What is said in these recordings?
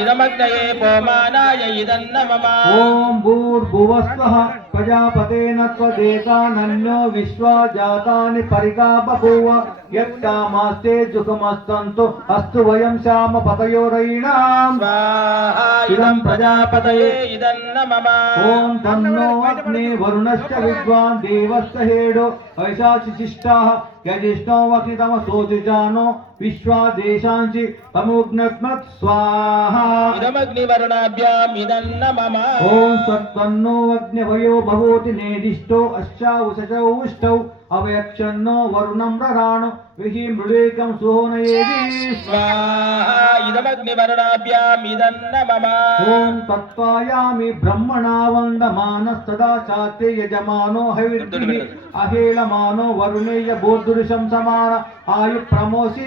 ఇదమగ్నయే విశ్వా జాతాని పరిగా బభూవ యత్తామాస్తే జుగమస్తంతు అస్తు వయం శ్యామ పతయోరైణాం ఇదం ప్రజాపతయే ఇదన్నమమ ఓం తన్నో అగ్ని వరుణశ్చ విద్వాన్ దేవస్త హేడో ऐशाशिशिष्टाः यजिष्टो वकितमसोजुजानो विश्वादेशांसि तमुग्नत्मत् स्वाहा। इदमग्निवर्णाभ्याम् इदन्नमम ॐ सत्त्वन्नो अग्निभयो भवोति नेदिष्टो अश्चावुशचौ उष्टौ। అవయక్షన్నో వరుణం రాణు విహి మృళేకం సుహోనయేది ఓం తత్వాయామి బ్రహ్మణా వందమానస్తదా చాతే యజమానో హైర్దిహి అహేళమానో వరుణేయ బోధురుషం సమాన ఆయు ప్రమోసి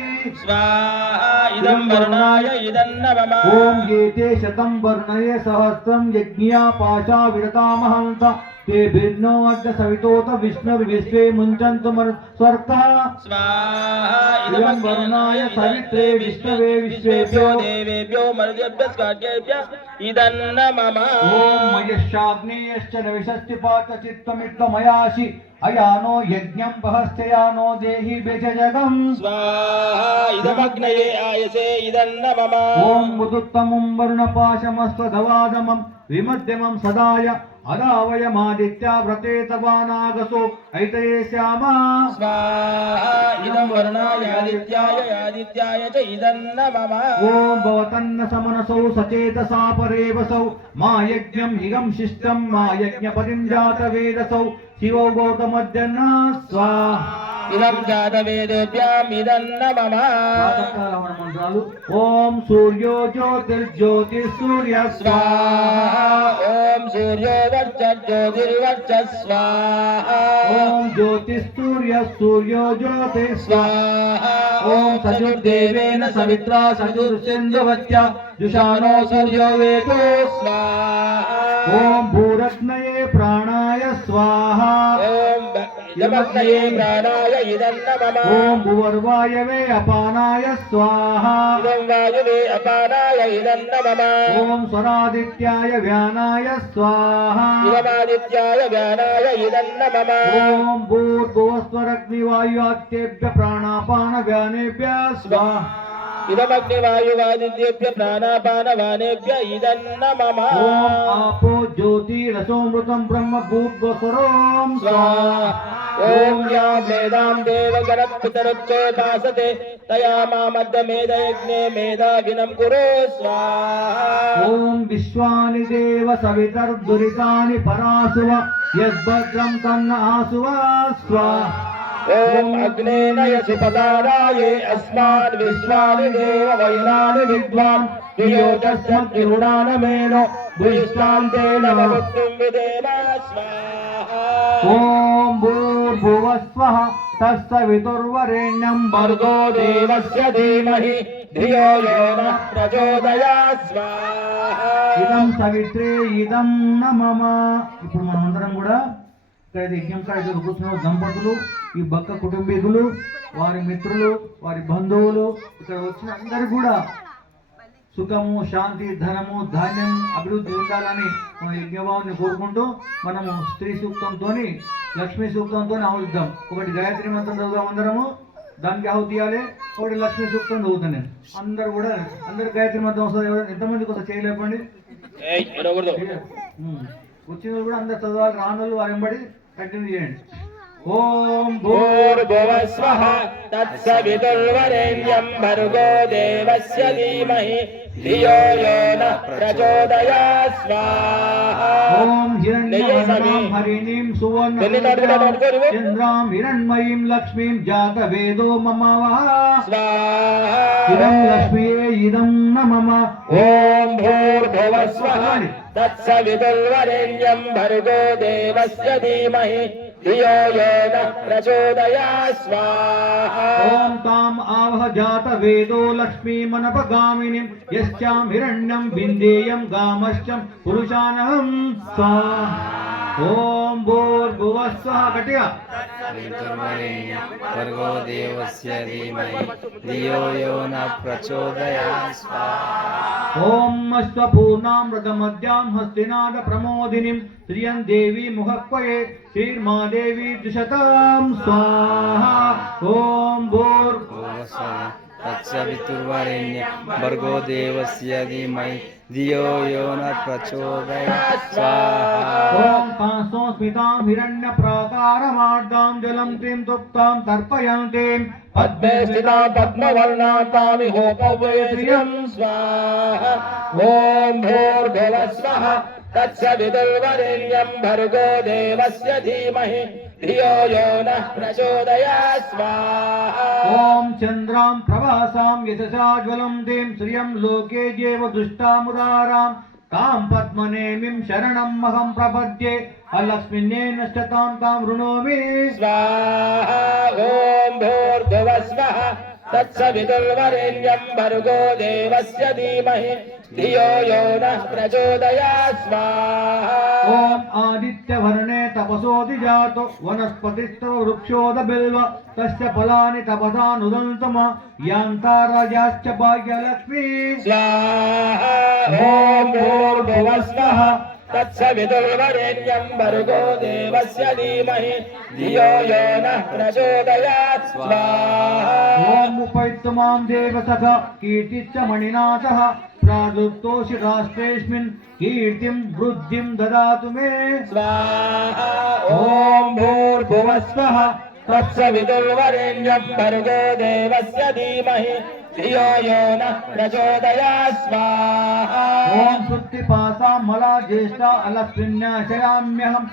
ఇదం వరుణాయ ఇదన్నమమ ఓం గీతే శతం వర్ణయే సహస్రం యజ్ఞ్యా పాశా విరతామహంత ते भिन्नो अद्य सवितोत विष्णु विश्वे मुञ्चन्तु मनु स्वर्गः स्वाहा इदं वर्णाय सवित्रे विष्णवे विश्वेभ्यो देवेभ्यो मरुदेभ्य स्कार्येभ्य इदन्नमम ॐ मयश्चाग्नेयश्च रविषष्टिपात चित्तमित्तमयासि अयानो यज्ञं बहस्त्ययानो देहि व्यजगम् स्वाहा इदमग्नये आयसे इदन्नमम ॐ मुदुत्तमं वर्णपाशमस्त्वधवादमं विमध्यमं सदाय అదా వయమాదిత్యా వ్రతేతవానాగసో అయితే శ్యామా ఇదం వర్ణాయాదిత్యాయ యాదిత్యాయ చ ఇదన్న మమ ఓం భవతన్న సమనసౌ సచేతసా పరేవసౌ మా యజ్ఞం ఇగం శిష్టం మా యజ్ఞ పరింజాత వేదసౌ శివౌ గౌతమజ్జన్న స్వాహా इदं जातवेदेभ्याम् इदन्नमम ప్రాతకాలవన మంత్రాలు ఓం సూర్యో జ్యోతిర్జ్యోతి సూర్య स्वाहा ॐ सूर्यो वर्चज्योतिर्वर्च स्वाहा ఓం జ్యోతి సూర్య సూర్యో జ్యోతి स्वाहा ఓం సజుర్దేవేన సవిత్రా సజుర్చంద్రవత్య జుషానో సూర్యో వేదో स्वाहा ఓం భూరత్నయే ప్రాణాయ స్వాహ ఇదమగ్నయే ప్రాణాయ ఇదన్న మమ ఓం భువర్వాయవే అపానాయ స్వాహా ఇదం వాయువే అపానాయ ఇదన్న మమ ఓం స్వరాదిత్యాయ వ్యానాయ స్వాహా ఇదమాదిత్యాయ వ్యానాయ ఇదన్న ప్రాణాపాన వ్యానేభ్య స్వాహా ఇదమగ్నివాయువాదిభ్య ప్రాణాపానవానేభ్య ఇదన్న మమ ఆపో జ్యోతిరసోమృతం బ్రహ్మ భూర్భసరోం ఓం యా మేధాం దేవగణత్ పితరుచ్చోపాసతే తయా మా మధ్య మేధయజ్ఞే మేధావినం కురు ఓం విశ్వాని దేవ సవితర్దురితాని పరాసువ యద్భద్రం తన్న ఆసువ స్వా ॐ अग्नेन यशुपदाराये अस्मान् विश्वानि देव वैनानि विद्वान् नियोजस्मद्विरुणानमेनो भूयिष्ठान्तेन भवतुं विदेम स्वाहा ఓం భూర్భువస్వః తస్సవితుర్వరేణ్యం भर्गो देवस्य धीमहि धियो यो नः प्रचोदयात् स्वाहा ఇదం సవిత్రే ఇదం నమమ ఇప్పుడు మనమందరం కూడా ఇక్కడ యజ్ఞం కాడ ఎదురు కూర్చున్న దంపతులు ఈ బక్క కుటుంబీకులు వారి మిత్రులు వారి బంధువులు ఇక్కడ వచ్చిన అందరు కూడా సుఖము శాంతి ధనము ధాన్యం అభివృద్ధి ఉండాలని మన యజ్ఞభావాన్ని కోరుకుంటూ మనము స్త్రీ సూక్తంతో లక్ష్మీ సూక్తంతో ఆహుతిద్దాం ఒకటి గాయత్రి మంత్రం చదువుదాం అందరము. దానికి ఆహుతి ఇవ్వాలి ఒకటి లక్ష్మీ సూక్తం చదువుతాను నేను. అందరు కూడా అందరు గాయత్రి మంత్రం వస్తుంది ఎంతమందికి వస్తుంది చేయలేపండి. వచ్చిన కూడా అందరు చదవాలి రానులు వారెంబడి కంటిన్యూ చేయండి. ఓం భూర్భువ స్వహ తత్సవితుర్వరేణ్యం భర్గో దేవస్య ధీమహి धियो यो न प्रचोदया स्वाहा ॐ हिरण्यवर्णां हरिणीं सुवर्णरूपां चन्द्रां हिरण्मयीं लक्ष्मीं जातवेदो मम वः स्वाहा इदं लक्ष्मीये इदं न मम ॐ भूर्भुवः स्वः तत्सवितुर्वरेण्यं भर्गो देवस्य धीमहि धियो यो प्रचोदया स्वाहा। ॐ ताम् आवह जात वेदो लक्ष्मीमनपगामिनीम् यश्चाम् हिरण्यम् बिन्देयम् गामश्च पुरुषानहम् स्वाहा। ఓం భూర్భువ స్వహ గట్టిగా. భర్గో దేవస్య ధీమహి. ధియో యో న ప్రచోదయాత్ ఓం అస్వ పూర్ణాం రథమద్యాం హస్తినాద ప్రమోదినిం శ్రియం దేవి ముహక్వయే శ్రీర్మాదేవి ద్విషతాం స్వాహ. ఓం वितुर्वरेण्य भर्गो देवस्य धीमहि धियो यो न प्रचोदयात् स्वाहा संस्मितां हिरण्यप्राकारमार्दां जलं क्रीं तृप्तां तर्पयन्तीं पद्मे स्थितां पद्मवर्णां तामिहोपवेश्रियं स्वाहा ॐ भूर्भुवः स्वः तत्सवितुर्वरेण्यं भर्गो देवस्य धीमहि దేవస్య ధీమహి ధియో యో నః ప్రచోదయాత్ స్వాహ ఓం చంద్రాం ప్రభాసాం యశసాజ్వలం దేం శ్రియం లోకే జీవ దుష్టాముదారాం తాం పద్మనేమిం శరణం అహం ప్రపద్యే అలక్ష్మిన్నేన శతాం తాం రుణోమి స్వాహ तत्सवितुर्वरेण्यं भर्गो देवस्य धीमहि धियो यो नः प्रचोदया स्वाहा ॐ आदित्यवर्णे तपसोऽति जातो वनस्पतिस्तव वृक्षोदबिल्व तस्य फलानि तपसा नुदन्तु मा यान्ताराजाश्च भाग्यलक्ष्मी स्वाहा ॐ भूर्भुवस्वः तत्सवितुर्वरेण्यं भर्गो देवस्य धीमहि धियो यो नः प्रचोदयात् स्वाहा उपैत्य मां देवसख कीर्तिश्च मणिनाथः प्रादुप्तोऽसि राष्ट्रेऽस्मिन् कीर्तिं वृद्धिं ददातु मे स्वाहा ॐ भूर्भुवस्वः तत्सवितुर्वरेण्यं भर्गो देवस्य धीमहि धियो यो न प्रचोदया स्वाहा ॐ सुप्तिपासा मला ज्येष्ठा अलस्विन्याशयाम्यहम्